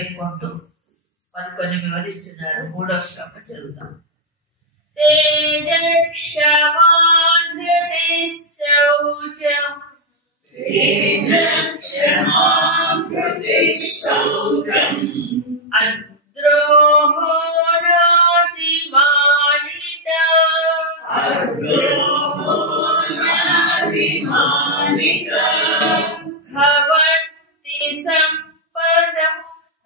పేర్కొంటూ కొన్ని వివరిస్తున్నారు. 3వ శ్లోకం చదువుతాం. తేజక్షమాధృతి శౌచం అద్రోహో నాతిమానితా భవంతి సంపదం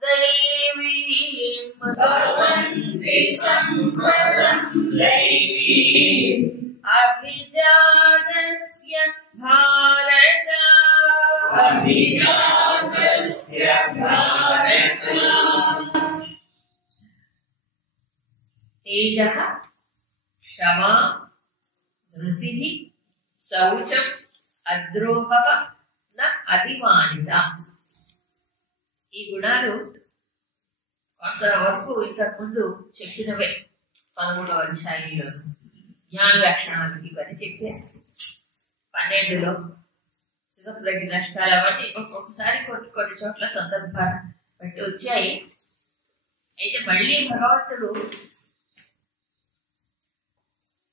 దైవీం అభిజాతస్య భారత తేజః క్షమా ధృతిః శౌచం అద్రోహః న అతిమానిత. ఈ గుణాలు కొంతవరకు ఇంతకుముందు చెప్పినవే 13వ అధ్యాయంలో జ్ఞాన లక్షణాలకి ఇవన్నీ చెప్పారు. 12లో సుఖప్రజ్ఞ నష్టాలు అవన్నీ ఒక్కొక్కసారి కొన్ని చోట్ల సందర్భాన్ని బట్టి వచ్చాయి. అయితే మళ్ళీ భగవంతుడు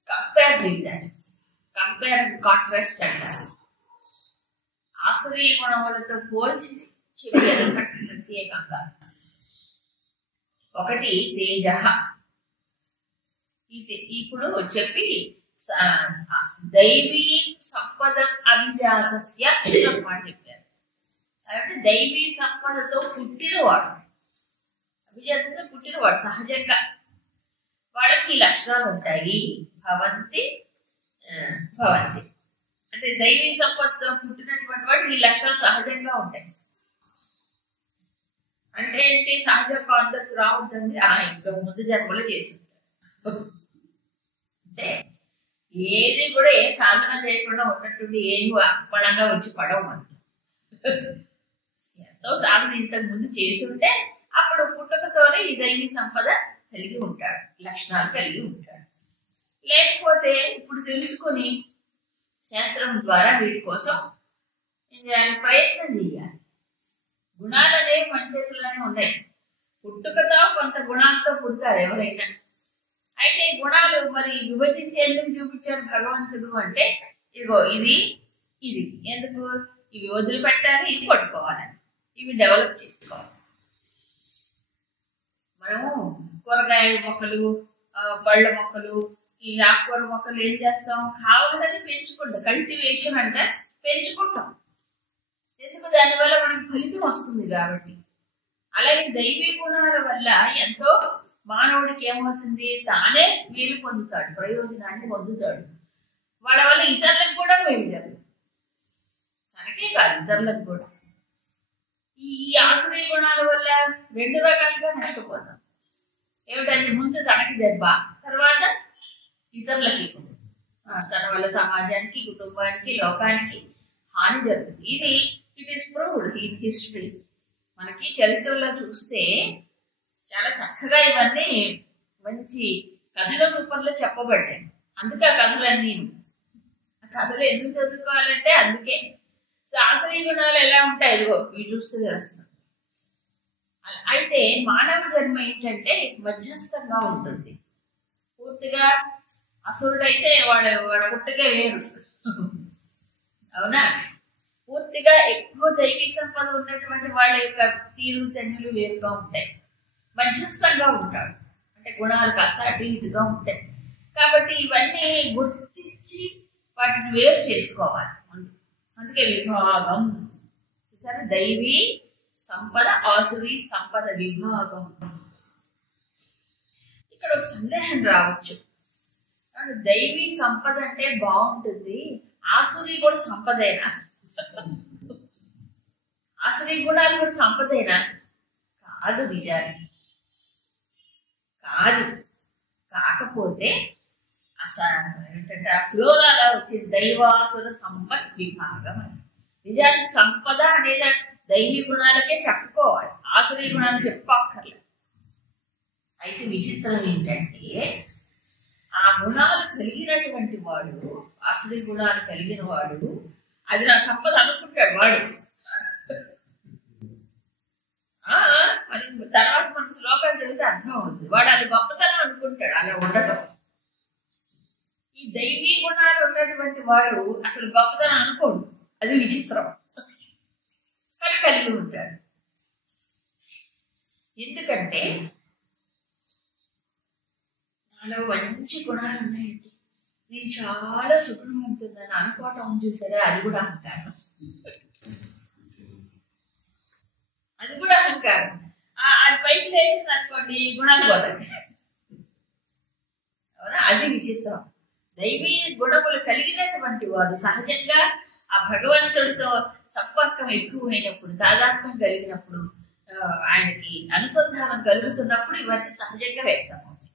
కంపేర్ చేయాలి. కంపేర్ అండ్ కాంట్రాస్ట్ అంటారు. ఆసురీ గుణములతో పోల్చి చెప్పారు ప్రత్యేకంగా. ఒకటి తేజ. ఇప్పుడు చెప్పి దైవీ సంపద అభిజాతస్య మాట చెప్పారు. కాబట్టి దైవీ సంపదతో పుట్టినవాడు, అభిజాతతో పుట్టినవాడు సహజంగా వాళ్ళకి ఈ లక్షణాలు ఉంటాయి. భవంతి భవంతి అంటే దైవీ సంపదతో పుట్టినటువంటి వాడు ఈ లక్షణాలు సహజంగా ఉంటాయి. అంటే ఏంటి? సహజంగా అందరికి రావద్దండి, ఇంకా ముందు జన్మలో చేసి ఉంటారు. అంటే ఏది కూడా ఏ సాధన చేయకుండా ఉన్నట్టుండి ఏమి బలంగా వచ్చి పడవు మనకి. ఎంతో సాధన ఇంతకు ముందు చేసి ఉంటే అప్పుడు పుట్టుకతోనే ఈ దైవీ సంపద కలిగి ఉంటాడు, లక్షణాలు కలిగి ఉంటాడు. లేకపోతే ఇప్పుడు తెలుసుకొని శాస్త్రం ద్వారా వీటి కోసం ప్రయత్నం చేయాలి. గుణాలు అనేవి మన చేతుల్లోనే ఉన్నాయి. పుట్టుకతో కొంత గుణాలతో పుడతారు ఎవరైనా. అయితే ఈ గుణాలు మరి విభజించేందుకు చూపించారు భగవంతుడు అంటే, ఇదిగో ఇది ఇది ఎందుకు, ఇవి వదిలిపెట్టాలి, ఇది పట్టుకోవాలని, ఇవి డెవలప్ చేసుకోవాలి. మనము కూరగాయ మొక్కలు, పళ్ళ మొక్కలు, ఈ ఆకుకూర మొక్కలు ఏం చేస్తాం? కావాలని పెంచుకుంటాం. కల్టివేషన్ అంటే పెంచుకుంటాం. ఎందుకు? దానివల్ల మనకి ఫలితం వస్తుంది కాబట్టి. అలాగే దైవీ గుణాల వల్ల ఎంతో మానవుడికి ఏమవుతుంది? తానే మేలు పొందుతాడు, ప్రయోజనాన్ని పొందుతాడు. వాళ్ళ వల్ల ఇతరులకు కూడా మేలు జరుగుతుంది, తనకే కాదు ఇతరులకు కూడా. ఈ ఆశ్రయ గుణాల వల్ల 2 రకాలుగా నష్టపోతాం. ఏమిటంటే ముందు తనకి దెబ్బ, తర్వాత ఇతరులకి, తన వల్ల సమాజానికి, కుటుంబానికి, లోకానికి హాని జరుగుతుంది. ఇది it is proved in history. మనకి చరిత్రలో చూస్తే చాలా చక్కగా ఇవన్నీ మంచి కథల రూపంలో చెప్పబడ్డాయి. అందుకే ఆ కథలన్నీ, ఆ కథలు ఎందుకు చదువుకోవాలంటే అందుకే. సో ఆశ్రయ గుణాలు ఎలా ఉంటాయి ఇదిగో ఇవి చూస్తూ తెలుస్తాం. అయితే మానవ జన్మ ఏంటంటే మధ్యస్థంగా ఉంటుంది. పూర్తిగా అసురుడైతే వాడు పుట్టగా వేరు, అవునా? పూర్తిగా ఎక్కువ దైవీ సంపద ఉన్నటువంటి వాళ్ళ యొక్క తీరు తెన్నులు వేరుగా ఉంటాయి. మధ్యస్థంగా ఉంటాడు అంటే గుణాలు కాస్త అటు ఇటుగా ఉంటాయి. కాబట్టి ఇవన్నీ గుర్తించి వాటిని వేరు చేసుకోవాలి. అందుకే విభాగం చూసారా, దైవీ సంపద, ఆసురీ సంపద విభాగం. ఇక్కడ ఒక సందేహం రావచ్చు, దైవీ సంపద అంటే బాగుంటుంది, ఆసురీ కూడా సంపదేనా? ఆసురీ గుణాలు కూడా సంపదేనా? కాదు, నిజానికి కాదు. కాకపోతే అసలు ఏంటంటే ఆ ఫ్లోలో అలా వచ్చింది దైవాసుర సంపత్ విభాగం అని. నిజానికి సంపద అనేది దైవీ గుణాలకే చెప్పుకోవాలి, ఆసురీ గుణాలు చెప్పుకోక్కర్లేదు. అయితే విచిత్రం ఏంటంటే ఆ గుణాలు కలిగినటువంటి వాడు, ఆసురీ గుణాలు కలిగిన వాడు అది నా సంపద అనుకుంటాడు వాడు. మనం తర్వాత మన శ్లోకాలు చదివితే అర్థం అవుతుంది. వాడు అది గొప్పతనం అనుకుంటాడు అలా ఉండటం. ఈ దైవీ గుణాలు ఉన్నటువంటి వాడు అసలు గొప్పతనం అనుకోడు, అది విచిత్రం, కానీ కలిగి ఉంటాడు. ఎందుకంటే నాలో మంచి గుణాలు ఉన్నాయండి, నేను చాలా సుఖవంతుందని అనుకోవటం చూసారా, అది కూడా అహంకారం. అది కూడా అహంకారం. అది పైకి లేచింది అనుకోండి, గుణాలు పోతాయి. అవునా, అది విచిత్రం. దైవీ గుణములు కలిగినటువంటి వాడు సహజంగా ఆ భగవంతుడితో సంపర్కం ఎక్కువైనప్పుడు, తాదాత్మ్యం కలిగినప్పుడు, ఆయనకి అనుసంధానం కలుగుతున్నప్పుడు ఇవన్నీ సహజంగా వ్యక్తం అవుతాయి,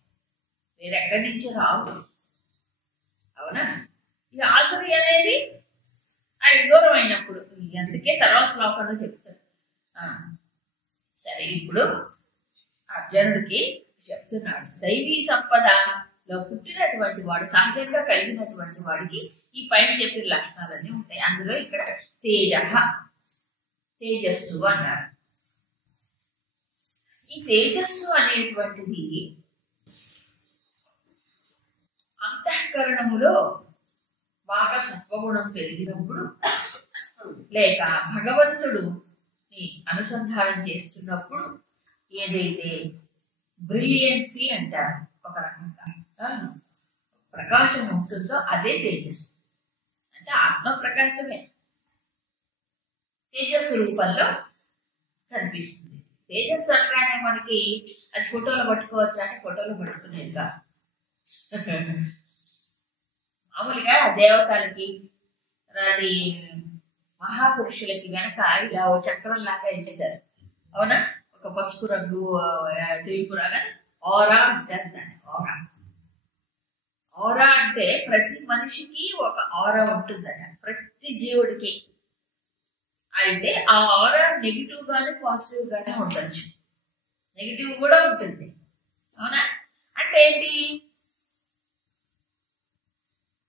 వేరెక్కడి నుంచి రావు. అవునా, ఈ ఆసురి అనేది ఆయన దూరం అయినప్పుడు, అందుకే తర్వాత శ్లోకంలో చెప్తారు. సరే, ఇప్పుడు అర్జునుడికి చెప్తున్నాడు, దైవీ సంపదలో పుట్టినటువంటి వాడు, సహజంగా కలిగినటువంటి వాడికి ఈ పైన చెప్పిన లక్షణాలన్నీ ఉంటాయి. అందులో ఇక్కడ తేజస్సు అన్నారు. ఈ తేజస్సు అనేటువంటిది అంతఃకరణములో బాగా సత్వగుణం పెరిగినప్పుడు, లేక భగవంతుడు అనుసంధానం చేస్తున్నప్పుడు ఏదైతే బ్రిలియన్సీ అంటారు, ఒక రకంగా ప్రకాశం ఉంటుందో అదే తేజస్సు. అంటే ఆత్మ ప్రకాశమే తేజస్సు రూపంలో కనిపిస్తుంది. తేజస్సు అనగానే మనకి అది ఫోటోలో పట్టుకోవచ్చు అంటే ఫోటోలో పట్టుకునేదిగా. మామూలుగా దేవతలకి, అది మహాపురుషులకి వెనక ఇలా ఓ చక్రం లాగా ఇచ్చారు. అవునా, ఒక పసుపు రంగు తెలుపు రంగు ఓరా అంటారు దాన్ని. ఓరా అంటే ప్రతి మనిషికి ఒక ఓరా ఉంటుందట, ప్రతి జీవుడికి. అయితే ఆ ఓరా నెగిటివ్ గానే పాజిటివ్ గానే ఉండొచ్చు, నెగిటివ్ కూడా ఉంటుంది. అవునా, అంటే ఏంటి,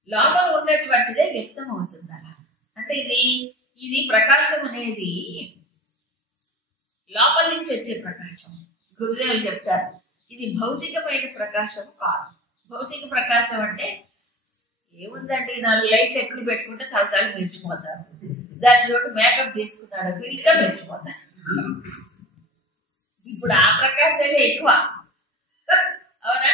లోపల ఉన్నటువంటిదే వ్యక్తం అవుతుంది అలా. అంటే ఇది ప్రకాశం అనేది లోపల నుంచి వచ్చే ప్రకాశం. గురుదేవులు చెప్తారు, ఇది భౌతికమైన ప్రకాశం కాదు. భౌతిక ప్రకాశం అంటే ఏముందండి, 4 లైట్స్ ఎక్కడ పెట్టుకుంటే చాలా చాలా మెరిసిపోతారు, దానిలో మేకప్ తీసుకున్నాడు ఇంకా మెరిసిపోతారు. ఇప్పుడు ఆ ప్రకాశాలే ఎక్కువ. అవునా,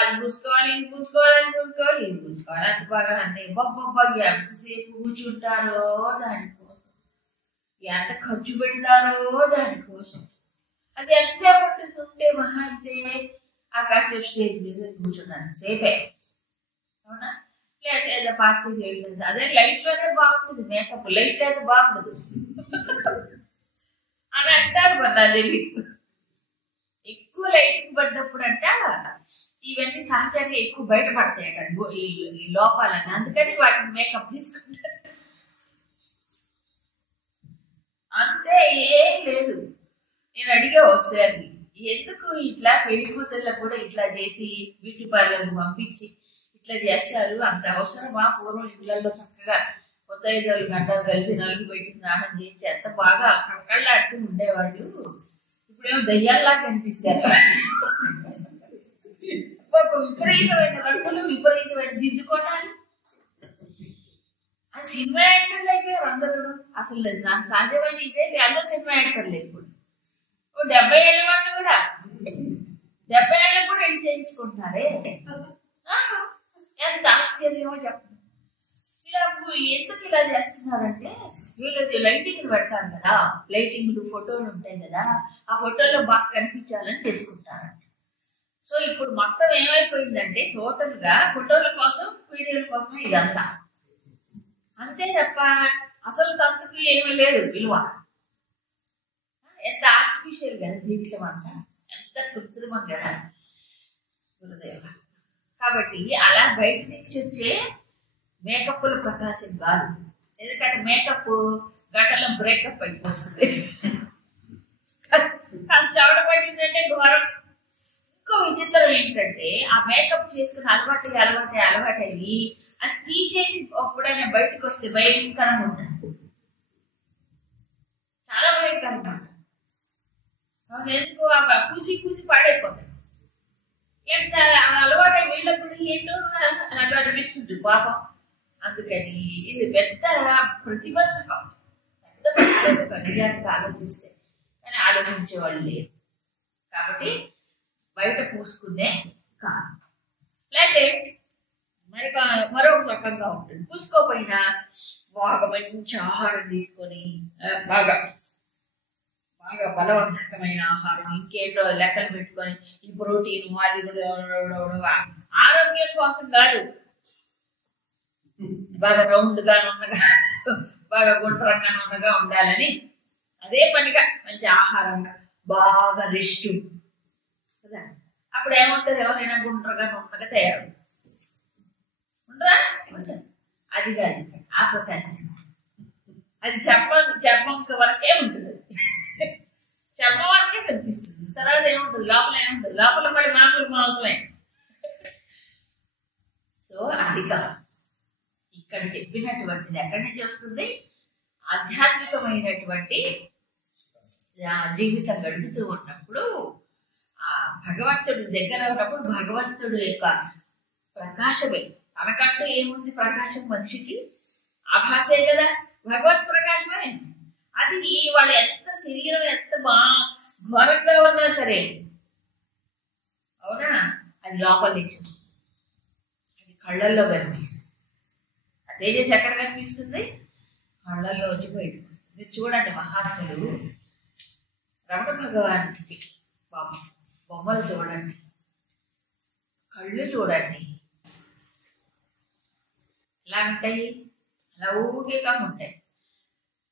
అది పూసుకోవాలి, ఇది పూసుకోవాలి, అది పూసుకోవాలి, ఇది పూసుకోవాలి, అది బాగా అన్నీ బాగా ఎంతసేపు కూర్చుంటారో దానికోసం, ఎంత ఖర్చు పెడతారో దానికోసం. అది ఎంతసేపు ఉంటే మహా అయితే ఆకాశ స్టేజ్ మీద కూర్చున్నాను సేపే. అవునా, లేక ఏదో పార్టీ చేయలేదు, అదే లైట్లోనే బాగుంటుంది, మేకప్ లైట్ అయితే బాగుండదు అని అంటారు. మరి నా తెలియదు, ఎక్కువ లైటింగ్ పడ్డప్పుడు అంట ఇవన్నీ సహజంగా ఎక్కువ బయటపడతాయి కదా ఈ లోపాలని, అందుకని వాటిని మేకప్ తీసుకుంటారు. అంతే, ఏం లేదు. నేను అడిగా ఒకసారి, ఎందుకు ఇట్లా పెళ్లి కూతుర్లకు కూడా ఇట్లా చేసి బ్యూటీ పార్లర్కి పంపించి ఇట్లా చేస్తారు, అంత అవసరమా? పూర్వం ఇళ్లలో చక్కగా 35 గంటలు కలిసి నలుగు పెట్టి స్నానం చేసి ఎంత బాగా కళ్ళాడుతూ ఉండేవాళ్ళు, ఇప్పుడేమో దయ్యాల్లా కనిపిస్తారు. విపరీతమైన రంగులు, విపరీతమైన దిద్దుకోవటాలు. ఆ సినిమా యాక్టర్లు అయిపోయారు అందరూ. అసలు నాకు సాధ్యమైన ఇదే, అందరూ సినిమా యాక్టర్లు అయిపోయి 70 ఏళ్ళ వాళ్ళు కూడా 70 ఏళ్ళకి కూడా ఎండ్ చేయించుకుంటున్నారే, ఎంత ఆశ్చర్యమో చెప్పండి. ఇలా ఎందుకు ఇలా చేస్తున్నారంటే, వీళ్ళు లైటింగ్లు పెడతారు కదా, లైటింగ్లు ఫోటోలు ఉంటాయి కదా, ఆ ఫోటోలో బాగా కనిపించాలని చేసుకుంటారంట. సో ఇప్పుడు మొత్తం ఏమైపోయిందంటే టోటల్ గా ఫోటోల కోసం, వీడియోల కోసమే ఇదంతా. అంతే తప్ప అసలు తంతుకు ఏమీ లేదు విలువ. ఎంత ఆర్టిఫిషియల్ కదా జీవితం అంతా, ఎంత కృత్రిమం కదా గురుదేవ. కాబట్టి అలా బయట నుంచి వచ్చే మేకప్ల ప్రకాశం కాదు. ఎందుకంటే మేకప్ గంటలో బ్రేకప్ అయిపోతుంది, చెమట పట్టిందంటే ఘోరం. ఇంకో విచిత్రం ఏంటంటే, ఆ మేకప్ చేసుకుని అలవాటయ్యి అది తీసేసి ఎప్పుడైనా బయటకు వస్తే భయంకరంగా ఉంటుంది, చాలా భయంకరంగా ఉంటుంది. ఎందుకు పూసి పూసి పాడైపోతాయి. లేకపోతే అలవాటు వీళ్ళప్పుడు ఏంటో నాకు అనిపిస్తుంది పాపం. అందుకని ఇది పెద్ద ప్రతిబంధకం, పెద్ద ప్రతిబంధకం నిజానికి ఆలోచిస్తే. కానీ ఆలోచించే వాళ్ళు లేరు కాబట్టి బయట పూసుకునే కాదు. లేకపోతే మరి మరొక రకంగా ఉంటుంది. పూసుకోపోయినా బాగా మంచి ఆహారం తీసుకొని బాగా బాగా బలవర్ధకమైన ఆహారం ఇంకేంటో లెక్కలు పెట్టుకొని ఈ ప్రోటీన్ అది ఆరోగ్యం కోసం కాదు, బాగా రౌండ్గా నున్నగా బాగా గుండ్రంగా నున్నగా ఉండాలని అదే పనిగా మంచి ఆహారంగా బాగా రెస్ట్ కదా. అప్పుడు ఏమవుతారు, ఎవరైనా గుండ్రగా నున్నగా తయారు ఉండరా. అది కాదు ఆ ప్రకాశం, అది చర్మం వరకే ఉంటుంది, చర్మం వరకే కనిపిస్తుంది. తర్వాత ఏముంటుంది, లోపల ఏముంటుంది, లోపల పడి మామూలు మాంసమే. సో అది కాదు ఇక్కడ చెప్పినటువంటిది. ఎక్కడి నుంచి వస్తుంది? ఆధ్యాత్మికమైనటువంటి జీవితం గడుపుతూ ఉన్నప్పుడు ఆ భగవంతుడి దగ్గర ఉన్నప్పుడు భగవంతుడు యొక్క ప్రకాశమే. తనకంటూ ఏముంది ప్రకాశం మనిషికి? ఆభాసే కదా, భగవత్ ప్రకాశమే. అది వాళ్ళు ఎంత శరీరం ఎంత ఘోరంగా ఉన్నా సరే, అవునా, అది లోపల నుంచి వస్తుంది, అది కళ్ళల్లో కనిపిస్తుంది. ఆ తేజస్ ఎక్కడ కనిపిస్తుంది? కళ్ళల్లో వచ్చి బయటకు వస్తుంది. మీరు చూడండి, మహాత్ములు రమణ భగవానికి బొమ్మలు చూడండి, కళ్ళు చూడండి, ఎలా ఉంటాయి? లౌకికంగా ఉంటాయి.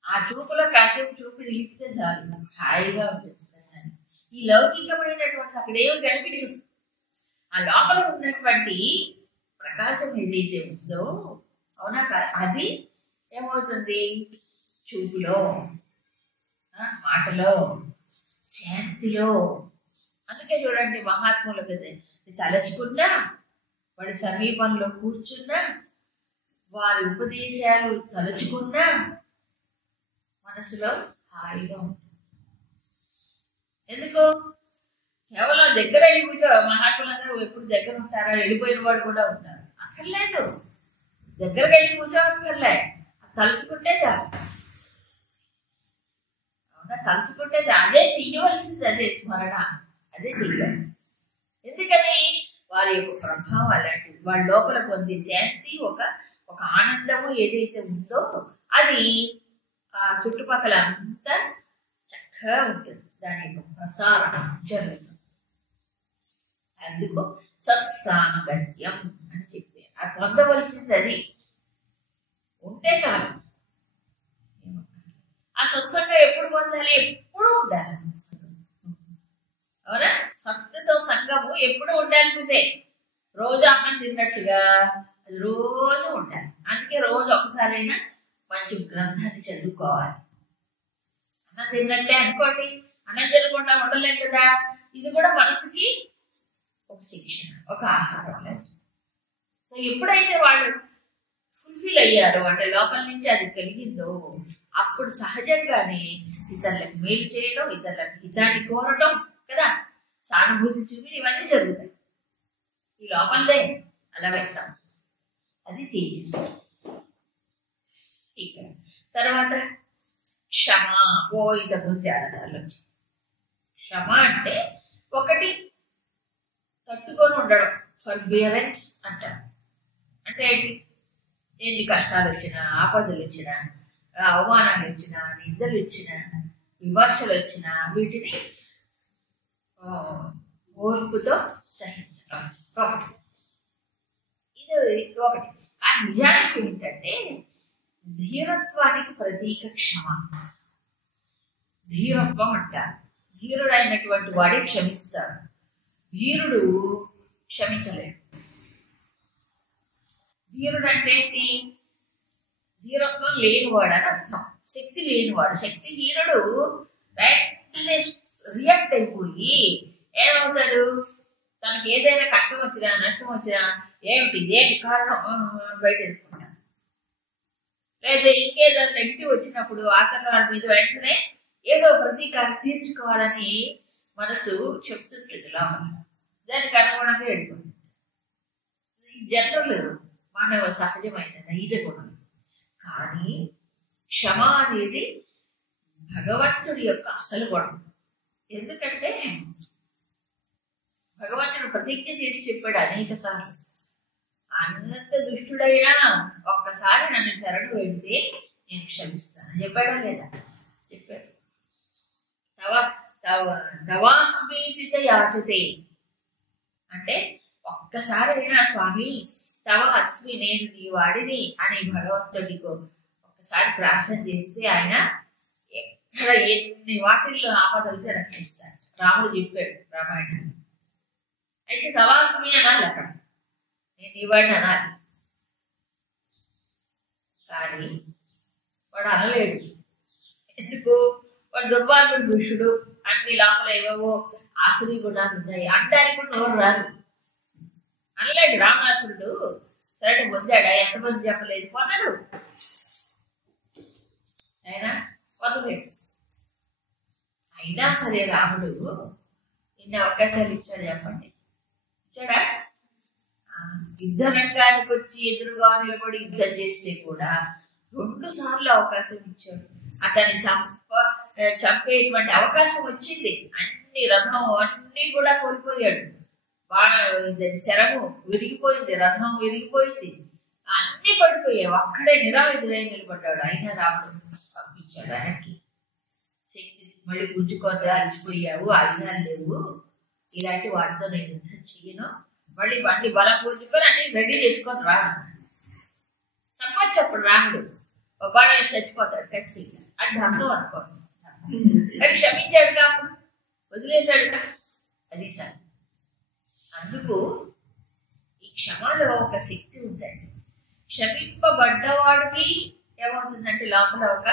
ఆ చూపులో కాసేపు చూపు నిలిపితే చాలు, హాయిగా ఉంటుంది. ఈ లౌకికమైనటువంటి అక్కడ ఏమి కనిపించదు. ఆ లోపల ఉన్నటువంటి ప్రకాశం ఏదైతే ఉందో, అవునా, అది ఏమవుతుంది? చూపులో, మాటలో, శాంతిలో. అందుకే చూడండి, మహాత్ములకు తలచుకున్నా, వాడి సమీపంలో కూర్చున్నా, వారి ఉపదేశాలు తలుచుకున్నా మనసులో హాయిగా ఉంటుంది. ఎందుకు? కేవలం దగ్గర వెళ్ళి కూర్చో. మహాత్ములందరూ ఎప్పుడు దగ్గర ఉంటారా? వెళ్ళిపోయిన వాడు కూడా ఉంటారు. అక్కర్లేదు, దగ్గరకు వెళ్ళి కూర్చోక్కర్లే, తలుచుకుంటే చాలు. అవునా, తలుచుకుంటే అదే చెయ్యవలసింది, అదే స్మరణ, అదే చెయ్యాలి. ఎందుకని? వారి యొక్క ప్రభావం అలాంటిది. వాళ్ళ లోపల పొందే శాంతి, ఒక ఆనందము ఏదైతే ఉందో అది ఆ చుట్టుపక్కల అంతా చక్కగా ఉంటుంది. దాని యొక్క ప్రసారం జరుగుతుంది. అందుకు సత్సాంగత్యం అని చెప్పి ఆ పొందవలసింది అది ఉంటే చాలు. ఆ సత్సంగం ఎప్పుడు పొందాలి? ఎప్పుడు ఉండాలి సత్సంగం. అవునా, సత్తుతో సంగము ఎప్పుడు ఉండాల్సిందే. రోజు అన్నం తిన్నట్టుగా అది రోజు ఉండాలి. అందుకే రోజు ఒకసారైనా మంచి గ్రంథాన్ని చదువుకోవాలి. అన్నం తిన్నట్టే అనుకోండి, అన్నం తినకుండా ఉండలేం కదా. ఇది కూడా మనసుకి ఒక శిక్షణ, ఒక ఆహారం లేదు. సో ఎప్పుడైతే వాళ్ళు ఫుల్ఫిల్ అయ్యారో, అంటే లోపల నుంచి అది కలిగిందో, అప్పుడు సహజంగానే ఇతరులకు మేలు చేయడం, ఇతరులకు హితాన్ని కోరడం కదా, సానుభూతి చూపి ఇవన్నీ జరుగుతాయి. ఈ లోపలదే అలా పెడతాం, అది తేజస్సు. ఇక్కడ తర్వాత క్షమ. ఇతరులు జాగ్రత్తలు వచ్చి క్షమ అంటే ఒకటి తట్టుకొని ఉండడం, ఫర్బియరెన్స్ అంటారు. అంటే ఎన్ని కష్టాలు వచ్చినా, ఆపదలు వచ్చినా, అవమానాలు వచ్చినా, నిందలు వచ్చినా, విమర్శలు వచ్చినా వీటిని ఓర్పుతో సహించడం ఒకటి. ఇది ఒకటి. ఆ నిజానికి ఏంటంటే ధీరత్వానికి ప్రతీక క్షమ. ధీరత్వం అంటారు. ధీరుడైనటువంటి వాడే క్షమిస్తాడు, ధీరుడు క్షమించలేడు. ధీరుడు అంటే ఏంటి? ధీరత్వం లేనివాడు అని అర్థం, శక్తి లేనివాడు. శక్తిహీనుడు వెంటనే రియాక్ట్ అయిపోయి ఏమవుతాడు? తనకి ఏదైనా కష్టం వచ్చినా, నష్టం వచ్చినా, ఏమిటి దేని కారణం బయట ఎదుర్కొంటాడు. లేదా ఇంకేదైనా నెగిటివ్ వచ్చినప్పుడు అతను వాడి మీద వెంటనే ఏదో ప్రతీకారం తీర్చుకోవాలని మనసు చెప్తుంటుంది లోపల, దానికి అనుగుణంగా వెళ్ళిపోతుంది. జనరల్ మానవ సహజమైన నైజ గుణం. కానీ క్షమ అనేది భగవంతుడి యొక్క అసలు గుణం. ఎందుకంటే భగవంతుడు ప్రతిజ్ఞ చేసి చెప్పాడు అనేక సార్లు, అంత దుష్టుడైనా ఒక్కసారి నన్ను శరణు వెళ్తే నేను క్షమిస్తాను చెప్పాడా లేదా? చెప్పాడు. తవాస్మీతి చ యాచతే అంటే ఒక్కసారైనా స్వామి తవ అస్మి నేను నీ వాడిని అని భగవంతుడికి ఒక్కసారి ప్రార్థన చేస్తే ఆయన ఎక్కడ ఎన్ని వాటిల్లో ఆపదలకి రక్షిస్తాడు. రాముడు చెప్పాడు రామాయణాన్ని. అయితే తవాస్మి అనాలి, అక్కడ నేను నీ వాడిని అనాలి. కానీ వాడు అనలేడు. ఎందుకు? వాడు దుర్మార్గుడు, దుష్టుడు, అన్ని లోపల ఏవేవో ఆశ్రయ గుణాలు ఉన్నాయి అంటానికి కూడా ఎవరు రాదు. అనలేడు. రావణాసురుడు సరే పొందాడా? ఎంతమంది చెప్పలేదు, పొందడు. అయినా పొందలేడు. అయినా సరే రాముడు ఇన్ని అవకాశాలు ఇచ్చాడు చెప్పండి. ఇచ్చాడా? యుద్ధ రంగానికి వచ్చి ఎదురుగా నిలబడి యుద్ధం చేస్తే కూడా 2 సార్లు అవకాశం ఇచ్చాడు. అతన్ని చంపేటువంటి అవకాశం వచ్చింది. అన్ని రథం అన్ని కూడా కోల్పోయాడు. శరము విరిగిపోయింది, రథం విరిగిపోయింది, అన్ని పడిపోయాయి. అక్కడే నిరాయుధుడై నిలబడ్డాడు. అయినా రాముడు పంపించాడు ఆయనకి. శక్తి మళ్ళీ గుంజుకొని అలసిపోయావు, ఆయుధాలు లేవు, ఇలాంటి వాటితో నేను యుద్ధం చెయ్యను, మళ్ళీ అన్ని బలం గుంజుకొని అన్ని రెడీ చేసుకొని రా. చెప్పచ్చు అప్పుడు రాముడు బాగా చచ్చిపోతాడు ఖచ్చితంగా. అది ధర్మం అనుకోండి. కానీ క్షమించాడు కాప్పుడు వదిలేశాడుగా. అది సార్. అందుకు ఈ క్షమలో ఒక శక్తి ఉందండి. క్షమింపబడ్డవాడికి ఏమవుతుందంటే లోపల ఒక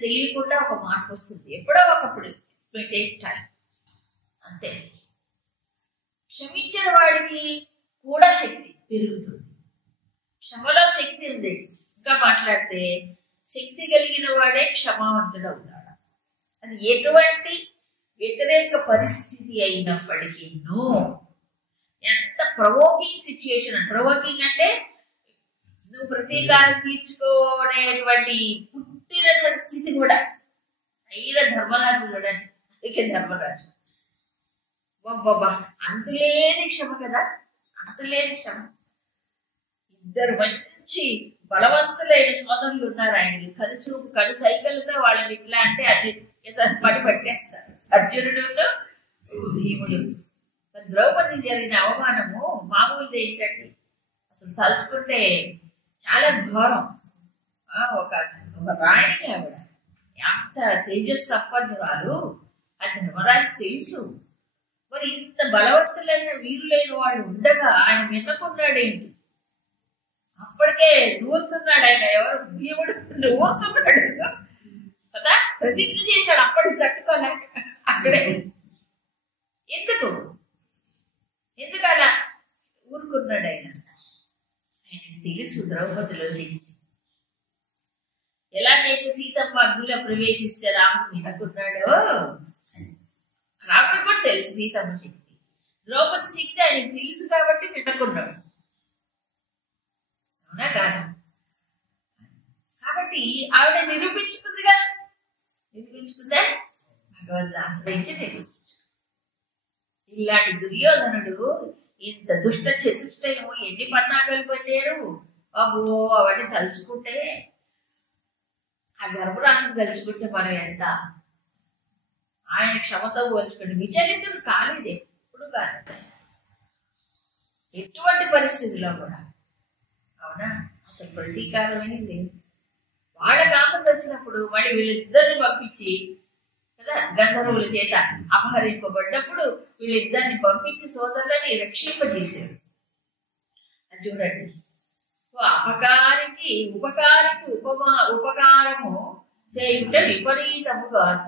తెలియకుండా ఒక మార్పు వస్తుంది. ఎప్పుడో ఒకప్పుడు టేక్ టైం అంతే. క్షమించిన వాడికి కూడా శక్తి పెరుగుతుంది. క్షమలో శక్తి ఉంది. ఇంకా మాట్లాడితే శక్తి కలిగిన వాడే క్షమావంతుడు అవుతాడు. అది ఎటువంటి వ్యతిరేక పరిస్థితి అయినప్పటికీ ఎంత ప్రవోకింగ్ సిచ్యుయేషన్. ప్రవోకింగ్ అంటే నువ్వు ప్రతీకారం తీర్చుకోనేటువంటి పుట్టినటువంటి స్థితి కూడా. అయిన ధర్మరాజు చూడండి, అందుకే ధర్మరాజు బాబా అంతులేని క్షమ కదా, అంతులేని క్షమ. 2 మంచి బలవంతులైన సోదరులు ఉన్నారు ఆయనకి. కనుచూపు కను సైకిల్తో వాళ్ళని ఇట్లా అంటే అది పని పట్టేస్తారు. అర్జునుడు భీముడు. ద్రౌపది జరిగిన అవమానము మామూలుది ఏంటండి, అసలు తలుచుకుంటే చాలా ఘోరం. ఒక రాణి ఆవిడ, ఎంత తేజస్ సంపన్నురాలు అది ధర్మరాజు తెలుసు. మరి ఇంత బలవంతులైన వీరులైన వాళ్ళు ఉండగా ఆయన వినకున్నాడేంటి? అప్పటికే నూరుతున్నాడు ఆయన. ఎవరు? భీముడు నూరుతున్నాడు కదా, ప్రతిజ్ఞ చేశాడు. అప్పటికి తట్టుకోలేక అక్కడే. ఎందుకు అలా ఊరుకున్నాడు ఆయన? ఆయనకు తెలుసు ద్రౌపదిలో శక్తి. ఎలాగైతే సీతమ్మ అగ్నిలో ప్రవేశిస్తే రాముడు వినకున్నాడో, రాముడు కూడా తెలుసు సీతమ్మ శక్తి. ద్రౌపది శక్తి ఆయనకు తెలుసు కాబట్టి వినకున్నాడు. అవునా కాదు? కాబట్టి ఆవిడ నిరూపించుకుందా? భగవంతుని ఆశ్రయించి నిరూపించు. ఇలాంటి దుర్యోధనుడు ఇంత దుష్ట చతుష్టయము ఎన్ని పన్నాగలు పడ్డారు బాబు. అవన్నీ తలుచుకుంటే, ఆ ధర్మరాజును తలుచుకుంటే మనం ఎంత ఆయన క్షమతో పోల్చుకోండి. విచలితుడు కాలేదు, ఎప్పుడు కాలేదు, ఎటువంటి పరిస్థితిలో కూడా. అవునా? అసలు ప్రతీకారం అనేది లేదు. వాళ్ళ కాకపోతే వచ్చినప్పుడు మళ్ళీ వీళ్ళిద్దరిని పంపించి కదా, గంధర్వుల చేత అపహరింపబడ్డప్పుడు వీళ్ళిద్దరిని పంపించి సోదరులని రక్షింపజేశారు. అది చూడండి. సో అపకారికి ఉపకారము చేయుట విపరీతము కాదు.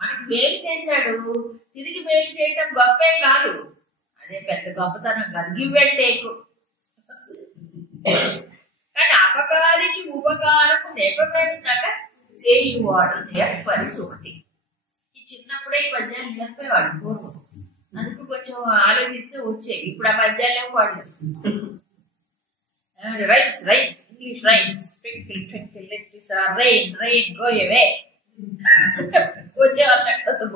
మనకి మేలు చేశాడు, తిరిగి మేలు చేయటం గొప్పే కాదు, అదే పెద్ద గొప్పతనం కాదు. Give and take. కానీ అపకారికి ఉపకారము నెపమేనాక చేయువాడు నేర్పరి సుమతి. చిన్నప్పుడే ఈ పద్యాలు నేర్పేవాడు పూర్వం. అందుకు కొంచెం ఆలోచిస్తే వచ్చాయి. ఇప్పుడు ఆ పద్యాలే వాళ్ళు rhymes rhymes English rhymes twinkle twinkle little star rain rain go away వచ్చే వర్షం కోసం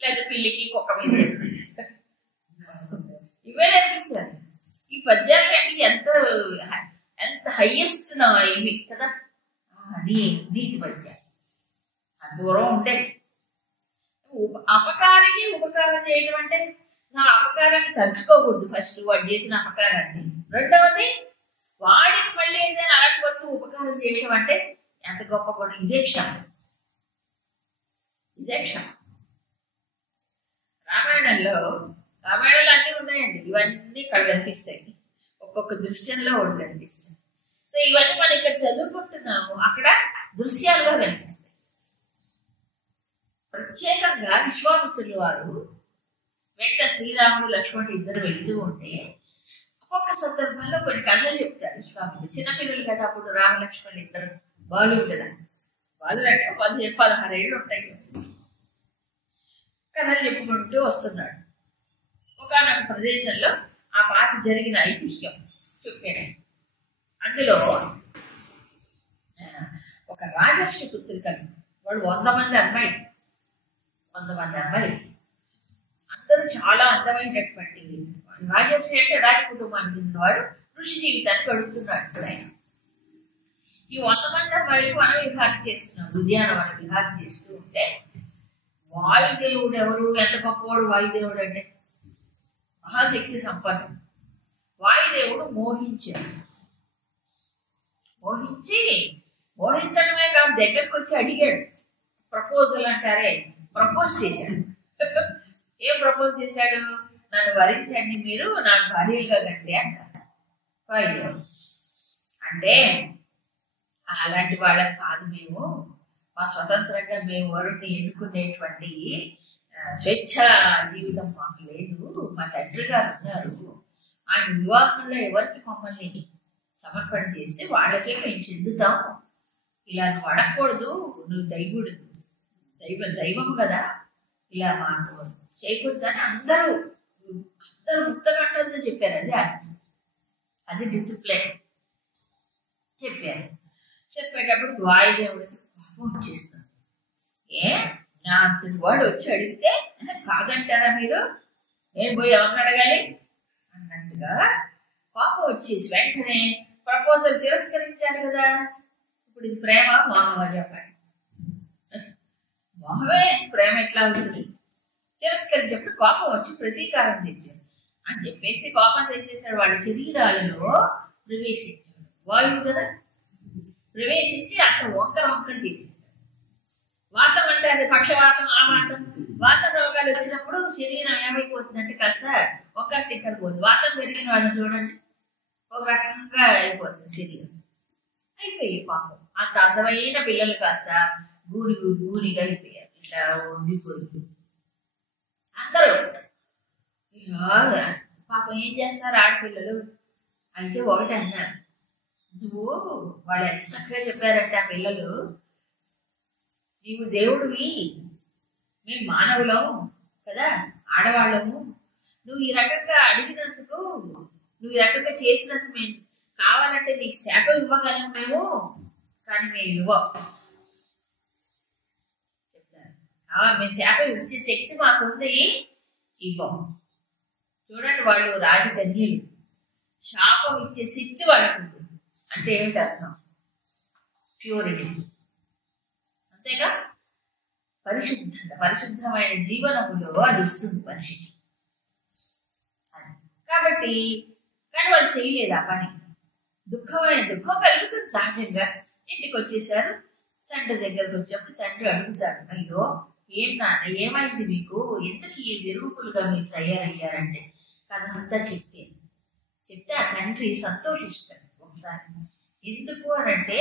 లేదా పిల్లికి కుక్క మీద ఇవే నేర్పిస్తారు. ఈ పద్యాలు అంటే ఎంత ఎంత హైయెస్ట్ ఇవి కదా నీతి పద్యాలు. దూరం ఉంటాయి. అపకారికి ఉపకారం చేయడం అంటే నా అపకారాన్ని తలుచుకోకూడదు. ఫస్ట్ వాడు చేసిన అపకారాన్ని. రెండవది వాడికి మళ్ళీ ఏదైనా అలాంటి వస్తువు ఉపకారం చేయడం అంటే ఎంత గొప్ప కూడా. ఇదే క్షణం, ఇదే క్షణం. రామాయణంలో అన్నీ ఉన్నాయండి. ఇవన్నీ ఇక్కడ కనిపిస్తాయి. ఒక్కొక్క దృశ్యంలో ఒకటి కనిపిస్తాయి. సో ఇవన్నీ మనం ఇక్కడ చదువుకుంటున్నాము, అక్కడ దృశ్యాలుగా కనిపిస్తాయి. ప్రత్యేకంగా విశ్వామిత్రులు వారు వెంట శ్రీరాముడు లక్ష్మణుడు ఇద్దరు వెళుతూ ఉంటే ఒక్కొక్క సందర్భంలో కొన్ని కథలు చెప్తారు విశ్వామిత్రుడు. చిన్నపిల్లలు కదా అప్పుడు రామ లక్ష్మణులు ఇద్దరు బాలుడు కదా. బాలుడు అంటే 15-16 ఏళ్ళు ఉంటాయి. కథలు చెప్పుకుంటూ వస్తున్నాడు. ఒకనొక ప్రదేశంలో ఆ పాత జరిగిన ఐతిహ్యం చెప్పాడు. అందులో ఒక రాజర్షి పుత్రికలు, వాడు 100 మంది అమ్మాయిలు, 100 మంది అమ్మాయిలు, అందరూ చాలా అందమైనటువంటి రాజర్షి అంటే రాజ కుటుంబానికి చెందినవాడు. ఋషి జీవితాన్ని గడుపుతున్నాడు ఆయన. ఈ 100 మంది అమ్మాయిలు వన విహారం చేస్తున్నాం, ఉద్యానవన విహారం చేస్తూ ఉంటే వాయుదేవుడు ఎవరు, ఎంత గొప్పవాడు వాయుదేవుడు అంటే మహాశక్తి సంపన్నుడు. వాయుదేవుడు మోహించాడు. మోహించడమే కాదు, దగ్గరకు వచ్చి అడిగాడు. ప్రపోజల్ అంటారే, ప్రపోజ్ చేశాడు. ఏం ప్రపోజ్ చేశాడు? నన్ను వరించండి, మీరు నాకు భార్యలుగా కండి అంటారు వాయుదేవుడు. అంటే అలాంటి వాళ్ళకి కాదు, మేము మా స్వతంత్రంగా మేము వరుణ్ణి ఎన్నుకునేటువంటి స్వేచ్ఛ జీవితం మాకు లేదు. మా తండ్రి గారు ఉన్నారు, ఆయన వివాహంలో ఎవరికి మమ్మల్ని సమర్పణ చేస్తే వాళ్ళకే మేము చెందుతాం. ఇలా నువ్వు అడగకూడదు, నువ్వు దైవం కదా, ఇలా మాకు చేయకూడదని అందరూ ముక్తకంఠంతో చెప్పారు. అది ఆశ్చర్యం, అది డిసిప్లిన్ చెప్పారు. చెప్పేటప్పుడు వాయుదేవుడికి కోపం వచ్చేస్తుంది. నా అంతటి వాడు వచ్చి అడిగితే కాదంటారా మీరు? నేను పోయి ఎవరిని అడగాలి అన్నట్టుగా కోపం వచ్చేసి వెంటనే ప్రపోజల్ తిరస్కరించాడు కదా. ఇప్పుడు ఇది ప్రేమ మోహమా చెప్పండి? మోహమే, ప్రేమ ఎట్లా ఉంటుంది? తిరస్కరించినప్పుడు కోపం వచ్చి ప్రతీకారం తెచ్చాడు అని చెప్పేసి కోపం తెచ్చేసాడు. వాళ్ళ శరీరాలలో ప్రవేశించాడు. వాయువు కదా, ప్రవేశించి అక్కడ వంకర చేసేసాడు. వాతం అంటే అది పక్షవాతం, ఆవాతం, వాత రోగాలు వచ్చినప్పుడు శరీరం ఏమైపోతుందంటే కాస్త వంకర టిక్కర పోతుంది. వాతం పెరిగిన వాళ్ళని చూడండి, ఒక రకంగా అయిపోతుంది శరీరం. అయిపోయి పాపం అంత అందమైన పిల్లలు కాస్త గూనిగా అయిపోయారు, ఇట్లా ఉండిపోయింది. అందరూ పాపం ఏం చేస్తారు ఆడపిల్లలు? అయితే ఒకటి అన్నారు, నువ్వు వాళ్ళు ఎంత చక్కగా చెప్పారంటే ఆ పిల్లలు, నీవు దేవుడివి, మేము మానవులం కదా, ఆడవాళ్ళము. నువ్వు ఈ రకంగా అడిగినందుకు, నువ్వు ఈ రకంగా చేసినందుకు మేము కావాలంటే నీకు శాపం ఇవ్వగలం మేము, కానీ మేము ఇవ్వం చెప్తారు. మేము శాపం ఇచ్చే శక్తి మాకుంది, ఇవ్వం. చూడండి, వాళ్ళు రాజకన్యలు, శాపం ఇచ్చే శక్తి వాళ్ళకు ఉంటుంది. అంటే ఏమిటి అర్థం? ప్యూరిటీ, అంతేగా, పరిశుద్ధమైన జీవనములో అది వస్తుంది మనిషికి. కాబట్టి కానీ వాళ్ళు చేయలేదు ఆ పని. దుఃఖం కలుగుతుంది సహజంగా. ఇంటికి వచ్చేసారు, తండ్రి దగ్గరకు వచ్చినప్పుడు తండ్రి అడుగుతాడు, అయ్యో ఏం నాన్న ఏమైంది మీకు, ఎందుకు ఈ విరూపులుగా మీరు తయారయ్యారంటే కథంతా చెప్తే ఆ తండ్రి సంతోషిస్తాడు ఒకసారి. ఎందుకు అనంటే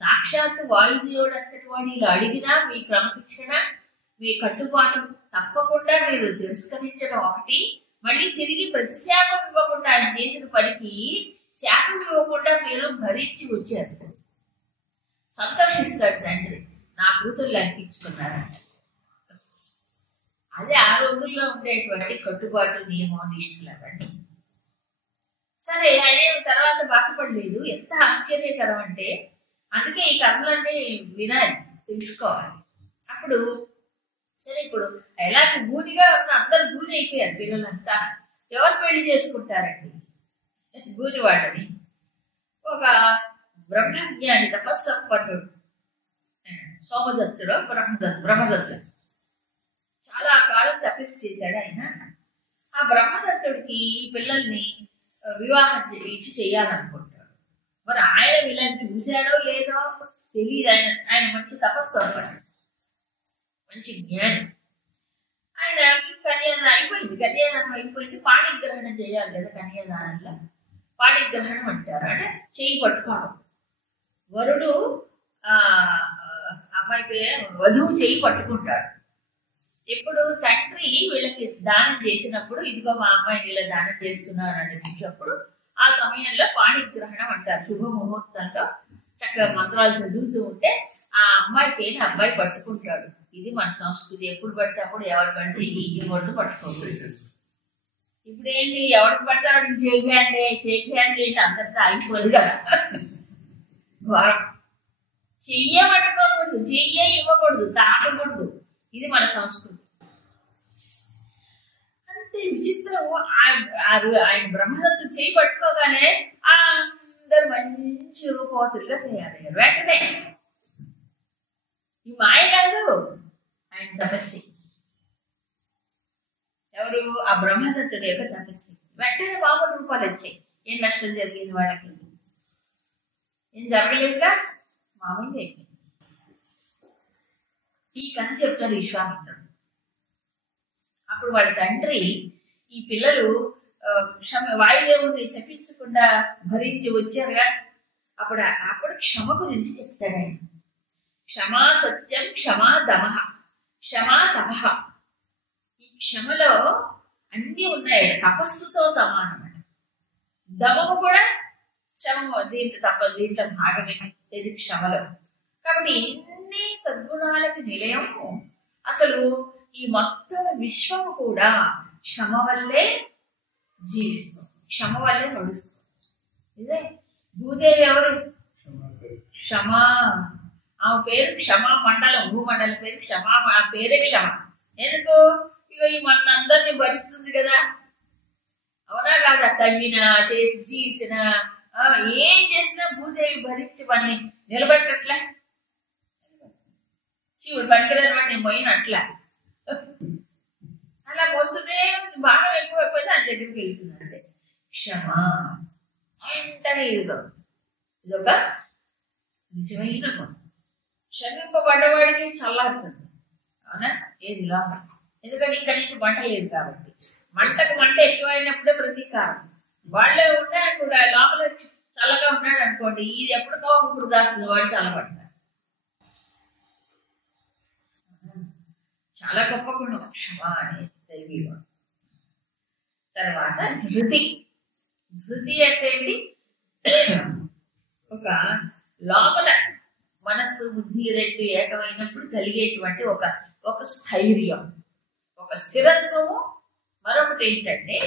సాక్షాత్ వాయుదేవుడు అంతటి వాడు ఇలా అడిగినా మీ క్రమశిక్షణ, మీ కట్టుబాటు తప్పకుండా మీరు తిరస్కరించడం ఒకటి, మళ్ళీ తిరిగి ప్రతిశాపం ఇవ్వకుండా ఆయన చేసిన పనికి శాపం ఇవ్వకుండా మీరు భరించి వచ్చారు. సంతోషిస్తాడు తండ్రి, నా కూతుళ్ళు అనిపించుకున్నారంట. అదే ఆ రోజుల్లో ఉండేటువంటి కట్టుబాటు నియమం నిష్ఠలు అవన్నీ. సరే ఆయన తర్వాత బాధపడలేదు. ఎంత ఆశ్చర్యకరం అంటే అందుకే ఈ కథలన్నీ వినాలి, తెలుసుకోవాలి. అప్పుడు సరే ఇప్పుడు ఎలా గూనిగా ఉన్న అందరు గూని అయిపోయారు పిల్లలంతా. ఎవరు పెళ్లి చేసుకుంటారండి గూని వాళ్ళని? ఒక బ్రహ్మజ్ఞాని తపస్సంపన్నుడు సోమదత్తుడు బ్రహ్మదత్తుడు చాలా కాలం తపస్సు చేశాడు ఆయన. ఆ బ్రహ్మదత్తుడికి పిల్లల్ని వివాహం ఇచ్చి చెయ్యాలనుకుంటాడు. మరి ఆయన వీళ్ళని చూశాడో లేదో తెలియదు. ఆయన మంచి తపస్సంపన్నుడు, మంచి జ్ఞానం. ఆయన కన్యాదానం అయిపోయింది. పాణిగ్రహణం చేయాలి కదా కన్యాదానంలో. పాణిగ్రహణం అంటారు, అంటే చెయ్యి పట్టుకోవడం. వరుడు అమ్మాయి పేరు వధువు చెయ్యి పట్టుకుంటాడు. ఇప్పుడు తండ్రి వీళ్ళకి దానం చేసినప్పుడు ఇదిగో మా అమ్మాయిని ఇలా దానం చేస్తున్నాను అనిపించినప్పుడు ఆ సమయంలో పాణిగ్రహణం అంటారు. శుభముహూర్తంలో చక్కగా మంత్రాలు చదువుతూ ఉంటే ఆ అమ్మాయి చేయని అబ్బాయి పట్టుకుంటాడు. ఇది మన సంస్కృతి. ఎప్పుడు పడితే అప్పుడు ఎవరు పడితే ఇవ్వకూడదు, పట్టుకోకూడదు. ఇప్పుడు ఏంటి, ఎవరికి పడితే వాడికి షేక్ హ్యాండ్ ఏంటి అందరితో అయిపోదు కదా. చెయ్యే పట్టుకోకూడదు, చెయ్యే ఇవ్వకూడదు, తాకకూడదు. ఇది మన సంస్కృతి. అంతే విచిత్రము. ఆయన బ్రహ్మదత్తుడు చెయ్యి పట్టుకోగానే అందరు మంచి రూపవతులుగా తయారయ్యారు వెంటనే. ఈ మాయ కాదు, ఆయన తపస్సు. ఎవరు? ఆ బ్రహ్మదత్తుడి యొక్క తపస్సు. వెంటనే మామూలు రూపాలు వచ్చాయి. ఏం నష్టం జరిగింది వాళ్ళకి? ఏం జరగలేదుగా, మామూలుగా అయిపోయింది. ఈ కథ చెప్తాడు విశ్వామిత్రుడు. అప్పుడు వాళ్ళ తండ్రి ఈ పిల్లలు వాయుదేవుని శపించకుండా భరించి వచ్చారుగా, అప్పుడు క్షమ గురించి చెప్తాడు ఆయన. క్షమా సత్యం, క్షమా దమః, క్షమా తపః. ఈ క్షమలో అన్నీ ఉన్నాయి. తపస్సుతో సమానమాట. దమము కూడా క్షమము, దీంట్లో భాగమే ఇది క్షమలో. కాబట్టి ఎన్ని సద్గుణాలకి నిలయము. అసలు ఈ మొత్తం విశ్వము కూడా క్షమ వల్లే జీవిస్తుంది, క్షమ వల్లే నడుస్తుంది. ఇదే భూదేవి ఎవరు? క్షమా. ఆమె పేరు క్షమా మండలం, భూమండలం పేరు క్షమా. ఆ పేరే క్షమ. ఎందుకు? ఇక ఈ మనందరినీ భరిస్తుంది కదా, అవునా కాదా? తవ్వినా చేసినా ఏం చేసినా భూదేవి భరించి వాడిని నిలబెట్టట్లే. శివుడు పనికిరాని వాడిని పోయినట్లా అలా వస్తూనే భారం ఎక్కువైపోయింది, ఆయన దగ్గరికి వెళ్తుంది. అంతే క్షమా. వెంటనే ఇదొక నిజమైన గుణం. క్షమింపబడ్డవాడికి చల్లారుతుంది, అవునా? ఏది లోపల. ఎందుకంటే ఇక్కడి నుంచి మంట లేదు కాబట్టి. మంటకు మంట ఎక్కువైనప్పుడే ప్రతీకారం. వాళ్ళే ఉన్నాయి కూడా లోపల చల్లగా ఉన్నాడు అనుకోండి, ఇది ఎప్పటికో ఇప్పుడు దాస్తుంది, వాడు చల్లబడతాడు. చాలా గొప్ప గుణం క్షమ అనే దైవీ గుణం. తర్వాత ధృతి. ధృతి అంటే ఏంటి? ఒక లోపల మనస్సు బుద్ధి రెండు ఏకమైనప్పుడు కలిగేటువంటి ఒక స్థైర్యం, ఒక స్థిరత్వము. మరొకటి ఏంటంటే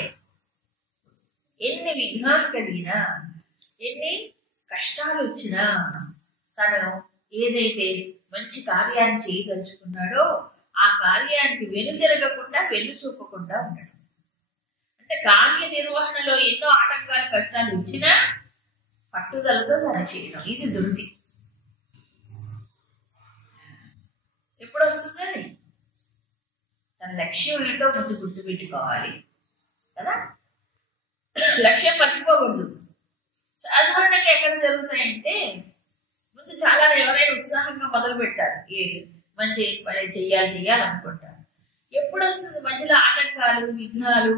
ఎన్ని విఘ్నాలు కలిగినా, ఎన్ని కష్టాలు వచ్చినా తను ఏదైతే మంచి కార్యాన్ని చేయదలుచుకున్నాడో ఆ కార్యానికి వెనుతిరగకుండా, వెన్ను చూపకుండా ఉండడం. అంటే కార్యనిర్వహణలో ఎన్నో ఆటంకాలు కష్టాలు వచ్చినా పట్టుదలతో దాన్ని చేయడం, ఇది ధృతి. ఎప్పుడు వస్తుందని తన లక్ష్యం ఏంటో ముందు గుర్తుపెట్టుకోవాలి కదా. లక్ష్యం మర్చిపోకూడదు. సాధారణంగా ఎక్కడ జరుగుతాయంటే ముందు చాలా ఎవరైనా ఉత్సాహంగా మొదలు పెడతారు, మంచి పని చెయ్యాలనుకుంటారు. ఎప్పుడు వస్తుంది మధ్యలో ఆటంకాలు, విఘ్నాలు,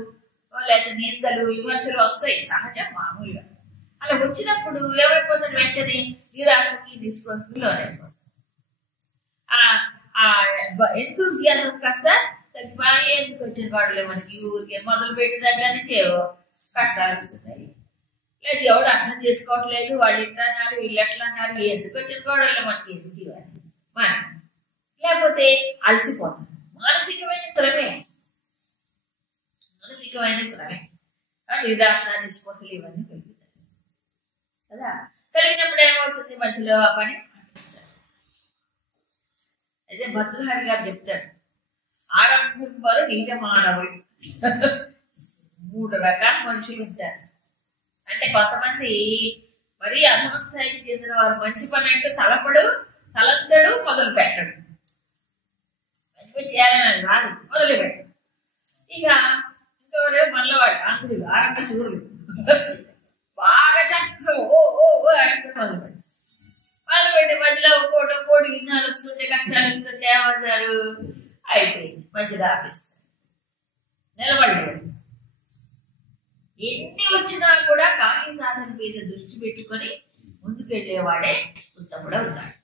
లేదా నిందలు, విమర్శలు వస్తాయి, సహజం, మామూలుగా. అలా వచ్చినప్పుడు ఏమైపోతుంది? వెంటనే నిరాశకి, నిస్పృహకి లోనైపోతుంది. ఎంతూజియాజం కాస్త తగ్గిపోయి ఎందుకు వచ్చిన వాడులే మనకి ఊరికే మొదలు పెట్టిన దగ్గర నుంచి కష్టాలు వస్తున్నాయి. లేదు ఎవడు అర్థం చేసుకోవట్లేదు, వాళ్ళు ఎట్లా అన్నారు, వీళ్ళు ఎట్లా అన్నారు, ఎందుకు వచ్చిన వాడు మనకి ఎందుకు ఇవ్వాలి. లేకపోతే అలసిపోతాడు. మానసికమైన శ్రమే, మానసికమైన శ్రమే. నిరాశ, నిస్పృహలు ఇవన్నీ కలుగుతాయి కదా. కలిగినప్పుడు ఏమవుతుంది, మధ్యలో ఆ పని ఆపిస్తారు. అయితే భర్తృహరి గారు చెప్తాడు, ఆరంభింపరు నీచ మానవుడు. 3 రకాల మనుషులు ఉంటారు. అంటే కొంతమంది మరీ అధమ స్థాయికి చెందిన వారు మంచి పని అంటే తలంచడు, మొదలు పెట్టడు. మంచి పని చేయాలని రాదు, మొదలు పెట్టడు. ఇక ఇంకెవరు మనలవాడు ఆంధ్రుడు, ఆరంభ శివుడు, బాగా చక్కగా ఓ ఓ ఓ అంటే మొదలుపెట్టి మధ్యలో కోటి విఘ్నాలు వస్తుంటే, కష్టాలు వస్తుంటే ఏమవుతారు, అయిపోయింది, మధ్యలో ఆపిస్తారు, నిలబడలేదు. ఎన్ని వచ్చినా కూడా కార్య సాధన మీద దృష్టి పెట్టుకొని ముందుకెళ్ళేవాడే ఉత్తముడు ఉన్నాడు.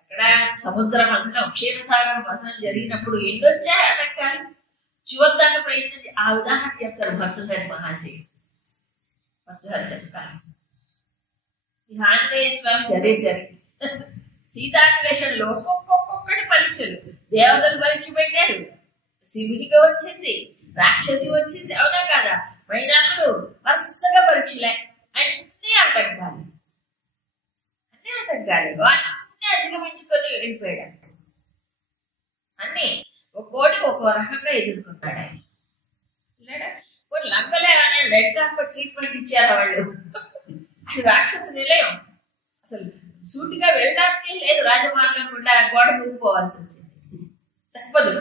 అక్కడ సముద్ర మథనం, క్షీరసాగర మథనం జరిగినప్పుడు ఎన్నొచ్చాయి ఆటంకాలు, చివరి దాకా ప్రయత్నించి ఆ ఉదాహరణ చెప్తారు భర్తృహరి మహాశయ. భర్తృహరి చెప్తారు, ఈ ఆంజనేయ స్వామి సరే సీతాన్వేషణలో ఒక్కొక్కటి పరీక్షలు, దేవతలు పరీక్ష పెట్టారు, శివుడిగా వచ్చింది, రాక్షసి వచ్చింది, అవునా కాదా, మైనాకుడు, వరుసగా పరీక్షలే, అన్ని ఆటంకాలు, అన్ని అధిగమించుకొని వెళ్ళిపోయాడు. అన్ని ఒక్కోటి ఒక్కో రకంగా ఎదుర్కొన్నాడు ఆయన. కొన్ని లంకలే అనే రెడ్ కార్పెట్ ట్రీట్మెంట్ ఇచ్చారు వాళ్ళు. అది రాక్షస నిలయం, అసలు సూటిగా వెళ్ళడానికి లేదు, రాజమార్గం గుండా గోడ దూకిపోవాల్సి వచ్చింది, తప్పదు.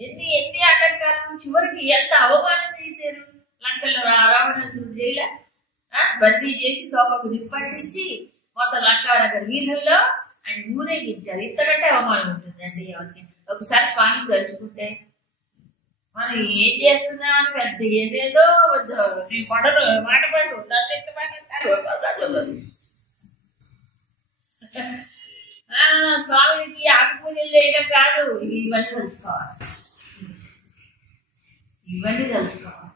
ఎన్ని ఆటంకాలు, చివరికి ఎంత అవమానం చేశారు లంకల్లో. రావణాసురుడు జైల బందీ చేసి తోపకు నిప్పంటించి మొత్తం లంకానగర్ వీధుల్లో ఆయన ఊరేగించారు. ఇంతకంటే అవమానం ఉంటుందండి ఎవరికి? ఒకసారి స్వామిని తలుచుకుంటే మనం ఏం చేస్తున్నామని పెద్ద ఏదేదో నీ కొండలు మాట పడు నన్ను ఎత్తమంటారు. స్వామికి ఆకుపూజలు చేయడం కాదు, ఇవన్నీ తెలుసుకోవాలి, ఇవన్నీ తెలుసుకోవాలి.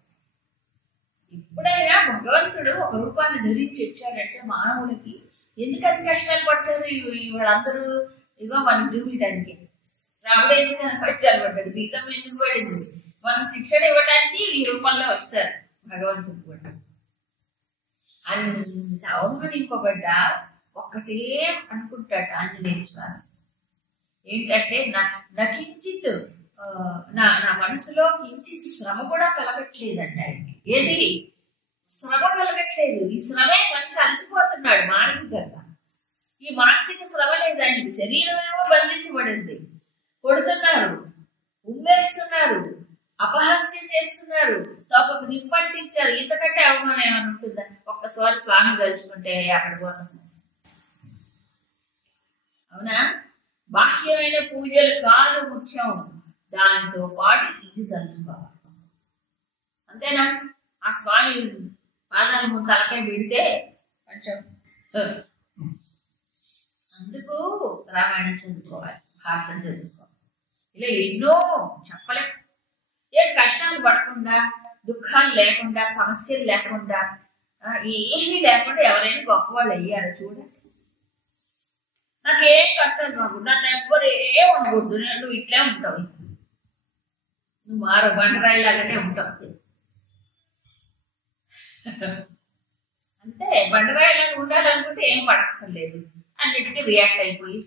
ఎప్పుడైనా భగవంతుడు ఒక రూపాన్ని ధరించి వచ్చాడంటే మానవులకి ఎందుకని కష్టాలు పడతారు వాళ్ళందరూ? ఇగో మనం చూపించడానికి రాముడు ఎందుకు కష్టాలు పడ్డాడు, సీతమ్మ ఎందుకు పడింది, మనం శిక్షణ ఇవ్వడానికి ఈ రూపంలో వస్తారు భగవంతుడు కూడా. అంత అవమానింపబడ్డా ఒక్కటే అనుకుంటాడు ఆంజనేయ స్వామి, ఏంటంటే నకించిత్ నా మనసులో కించిత్ శ్రమ కూడా కలగట్లేదండి ఆయనకి. ఏది శ్రమ కలగట్లేదు, ఈ శ్రమే మనిషి అలసిపోతున్నాడు మానసికంగా. ఈ మానసిక శ్రమ లేదు ఆయనకి, శరీరమేమో బంధించబడింది, కొడుతున్నారు, ఉమ్మేస్తున్నారు, అపహాస్యం చేస్తున్నారు, తోపకు నిప్పంటించారు. ఇంతకంటే అవమానం ఏమైనా ఉంటుందా? ఒక్కసారి స్వామి తలుచుకుంటే అక్కడ పోతుంది. అవునా? బాహ్యమైన పూజలు కాదు ముఖ్యం, దానితో పాటు ఇది తలుచుకోవాలి. అంతేనా? ఆ స్వామి పాదాల ముందు తలకాయ పెడితే కొంచెం అందుకు రామాయణం చదువుకోవాలి, భారతం చదువుకోవాలి. ఇలా ఎన్నో చెప్పలేం. ఏం కష్టాలు పడకుండా, దుఃఖాలు లేకుండా, సమస్యలు లేకుండా, ఏమీ లేకుండా ఎవరైనా గొప్పవాళ్ళు అయ్యారు చూడండి. నాకేం కష్టాలు రావు, నన్ను ఎవ్వరు ఏం ఉండకూడదు, నువ్వు ఇట్లే ఉంటావు, నువ్వు మారు బండరాయిలాగానే ఉంటావు. అంతే, బండరాయిలాగా ఉండాలనుకుంటే ఏం పడక్కర్లేదు, అన్నిటికీ రియాక్ట్ అయిపోయి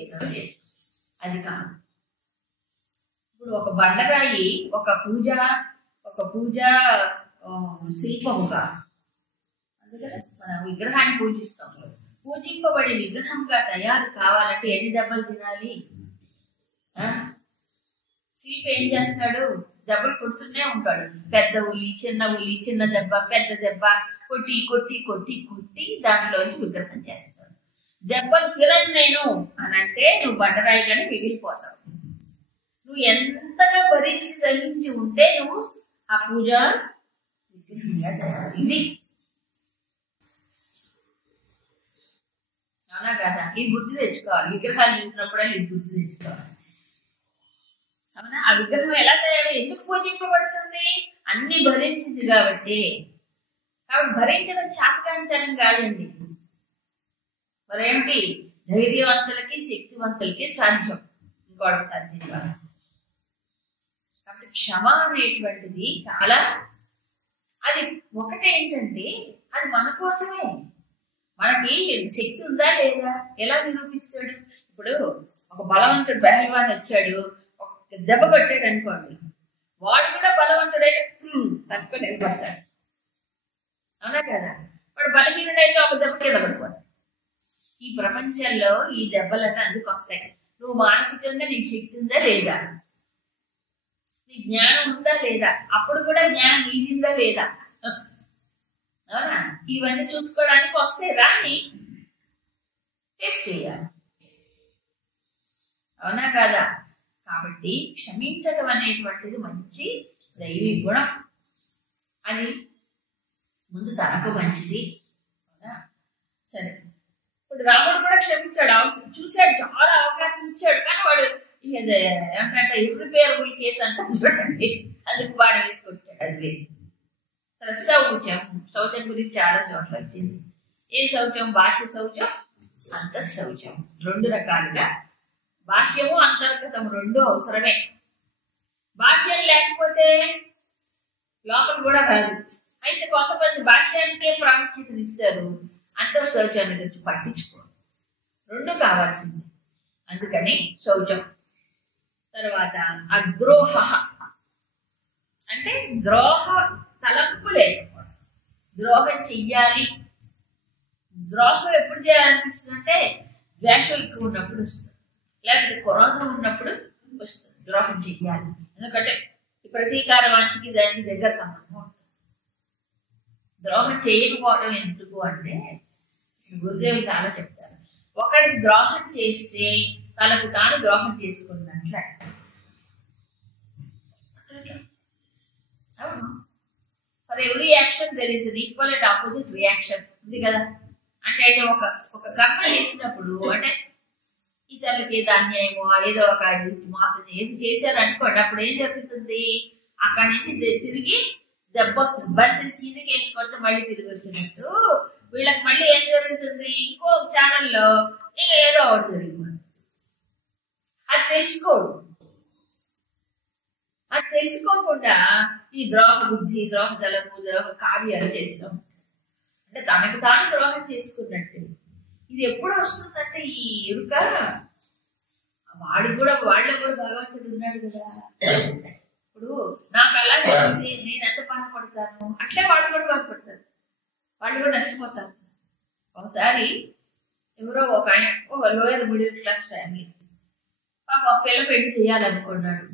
ఏదో అది కాదు. ఇప్పుడు ఒక బండరాయి ఒక పూజ శిల్పముగా, అందుకని మనం విగ్రహాన్ని పూజిస్తాం. పూజింపబడే విగ్రహంగా తయారు కావాలంటే ఎన్ని దెబ్బలు తినాలి? శిల్పి ఏం చేస్తాడు? దెబ్బలు కొడుతూనే ఉంటాడు. పెద్ద ఉలి, చిన్న దెబ్బ, పెద్ద దెబ్బ, కొట్టి కొట్టి కొట్టి కొట్టి దాంట్లోంచి విగ్రహం చేస్తాడు. దెబ్బలు తినను నేను అని అంటే నువ్వు బండరాయిగానే మిగిలిపోతావు. నువ్వు ఎంతగా భరించి సహించి ఉంటే నువ్వు ఆ పూజ విగ్రహంగా తయారు. ఇది అవునా కదా? ఇది గుర్తు తెచ్చుకోవాలి. విగ్రహాలు చూసినప్పుడల్లా ఇది గుర్తు తెచ్చుకోవాలి. అవునా? ఆ విగ్రహం ఎలా తయారు, ఎందుకు పూజింపబడుతుంది? అన్ని భరించింది కాబట్టి భరించడం చేతకానితనం కాదండి. మరేమిటి? ధైర్యవంతులకి శక్తివంతులకి సాధ్యం, ఇంకోటి సాధ్యం కాదు. కాబట్టి క్షమ అనేటువంటిది చాలా, అది ఒకటేంటంటే అది మన కోసమే. మనకి శక్తి ఉందా లేదా ఎలా నిరూపిస్తాడు? ఇప్పుడు ఒక బలవంతుడు పెహల్వాన్ వచ్చాడు, ఒక దెబ్బ కొట్టాడు అనుకోండి, వాడు కూడా బలవంతుడైతే తట్టుకొని నిలబడతాడు, అవునా కదా? వాడు బలహీనుడైతే ఒక దెబ్బ కింద పడిపోతాడు. ఈ ప్రపంచంలో ఈ దెబ్బలన్నీ అందుకు వస్తాయి. నువ్వు మానసికంగా నీకు శక్తి ఉందా లేదా, నీ జ్ఞానం ఉందా లేదా, అప్పుడు కూడా జ్ఞానం నిలిచిందా లేదా, అవునా? ఇవన్నీ చూసుకోవడానికి వస్తాయి, రాని టెస్ట్ చేయాలి, అవునా కదా? కాబట్టి క్షమించడం అనేటువంటిది మంచి దైవీ గుణం. అది ముందు తనకు మంచిది, అవునా? సరే, ఇప్పుడు రాముడు కూడా క్షమించాడు, అవసరం చూశాడు, చాలా అవకాశం ఇచ్చాడు, కానీ వాడు ఏమంటే ఇర్రిపేరబుల్ కేసు అంటారు చూడండి, అందుకు బాగా వేసుకొచ్చాడు. అది శౌచం, శౌచం గురించి చాలా చోట్ల వచ్చింది. ఏ శౌచం? బాహ్య శౌచం, అంతఃశౌచం. రెండు రకాలుగా బాహ్యము అంతర్గతం రెండు అవసరమే. బాహ్యం లేకపోతే లోపల కూడా రాదు. అయితే కొంతమంది బాహ్యానికే ప్రాముఖ్యతనిస్తారు, అంతఃశౌచాన్ని గురించి పట్టించుకోరు. రెండు కావాల్సింది, అందుకని శౌచం. తర్వాత అద్రోహ అంటే ద్రోహ తలంపు లేకపోవడం, ద్రోహం చెయ్యాలి. ద్రోహం ఎప్పుడు చేయాలనిపిస్తుంది అంటే ద్వేషం ఎక్కువ ఉన్నప్పుడు వస్తుంది, లేకపోతే క్రోధం ఉన్నప్పుడు వస్తుంది. ద్రోహం చెయ్యాలి, ఎందుకంటే ప్రతీకార వాంఛకి దానికి దగ్గర సంబంధం ఉంటుంది. ద్రోహం చేయకపోవడం ఎందుకు అంటే గురుదేవులు చాలా చెప్తారు, ఒకరికి ద్రోహం చేస్తే తనకు తాను ద్రోహం చేసుకున్నట్లే. For every action there is equal and opposite reaction ఉంది కదా. అంటే ఒక కర్మ చేసినప్పుడు, అంటే ఇతరులకి ఏదో అన్యాయమో ఏదో ఒక మోసం ఏది చేశారనుకోండి, అప్పుడు ఏం జరుగుతుంది? అక్కడి నుంచి తిరిగి దెబ్బ వస్తుంది. బంతిని కిందకి వేసుకొడితే మళ్ళీ తిరిగి వచ్చినట్టు వీళ్ళకి మళ్ళీ ఏం జరుగుతుంది? ఇంకో ఛానల్లో ఇంకా ఏదో ఒకటి జరిగిపోతుంది. అది తెలుసుకోడు. అది తెలుసుకోకుండా ఈ ద్రోహ బుద్ధి, ద్రోహ దళము, ద్రోహ కార్యాలు చేస్తాం. అంటే తనకు తాను ద్రోహం చేసుకున్నట్టు. ఇది ఎప్పుడు వస్తుందంటే ఈ ఎరుక వాళ్ళలో కూడా భగవంతుడు ఉన్నాడు కదా. ఇప్పుడు నాకు అలా జరిగింది, నేను ఎంత బాధపడతాను, అట్లే వాళ్ళు కూడా బాధపడతారు, వాళ్ళు కూడా నష్టపోతారు. ఒకసారి ఎవరో ఒక లోయర్ మిడిల్ క్లాస్ ఫ్యామిలీ పాప పిల్ల పెళ్లి చేయాలనుకున్నాడు.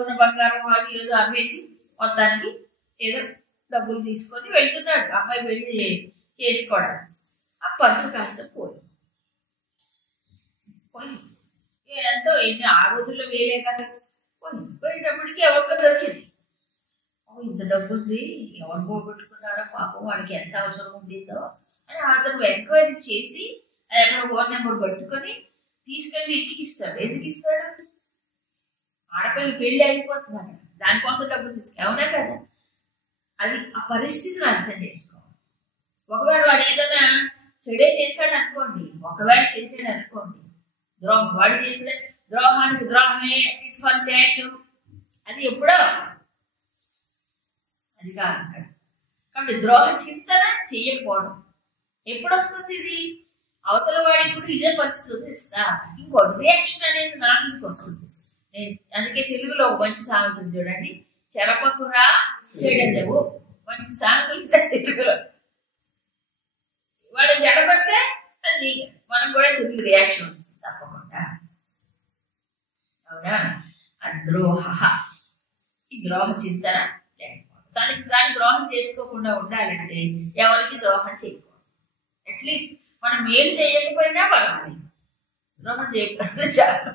ఉన్న బంగారం అది ఏదో అమ్మేసి మొత్తానికి ఏదో డబ్బులు తీసుకొని వెళ్తున్నాడు అమ్మాయి పెళ్లి చేసుకోవడానికి. ఆ పర్సు కాస్త పోయి ఎంతో ఆ రోజుల్లో వేలే కదా. పోయేటప్పటికి ఎవరికో దొరికింది. ఇంత డబ్బు ఉంది, ఎవరు పోగొట్టుకున్నారో పాపం, వాడికి ఎంత అవసరం ఉండిందో అని అతను ఎంక్వైరీ చేసి ఎక్కడ ఫోన్ నెంబర్ పట్టుకొని తీసుకెళ్ళి ఇంటికి ఇస్తాడు. ఎందుకు ఇస్తాడు? ఆడపిల్ల పెళ్లి అయిపోతుంది అక్కడ, దానికోసం డబ్బు తీసుకు, అవునా కదా? అది ఆ పరిస్థితిని అర్థం చేసుకోవాలి. ఒకవేళ వాడు ఏదైనా చెడే చేశాడు అనుకోండి, ఒకవేళ చేసాడు అనుకోండి, ద్రోహం వాడు చేసిన ద్రోహానికి ద్రోహమే ఫర్ దాట్, అది ఎప్పుడో అది కాదు. కాబట్టి ద్రోహ చింతన చెయ్యకపోవడం ఎప్పుడు వస్తుంది? ఇది అవతల వాడికి కూడా ఇదే పరిస్థితి ఇస్తా. ఇంకోటి రియాక్షన్ అనేది నాకు ఇంకొస్తుంది. నేను అందుకే తెలుగులో ఒక మంచి సామెత చూడండి, చెరపకురా చెడెదవు. మంచి సామెతలు తెలుగులో. వాడు జడబడితే అది మనం కూడా తిరిగి రియాక్షన్ వస్తుంది తప్పకుండా, అవునా? అద్రోహ, ఈ ద్రోహ చింతన లేకపోవడం. దాని ద్రోహం చేసుకోకుండా ఉండాలంటే ఎవరికి ద్రోహం చేయకూడదు. అట్లీస్ట్ మనం మేలు చేయకపోయినా పర్వాలేదు, ద్రోహం చేయకపోతే చాలు.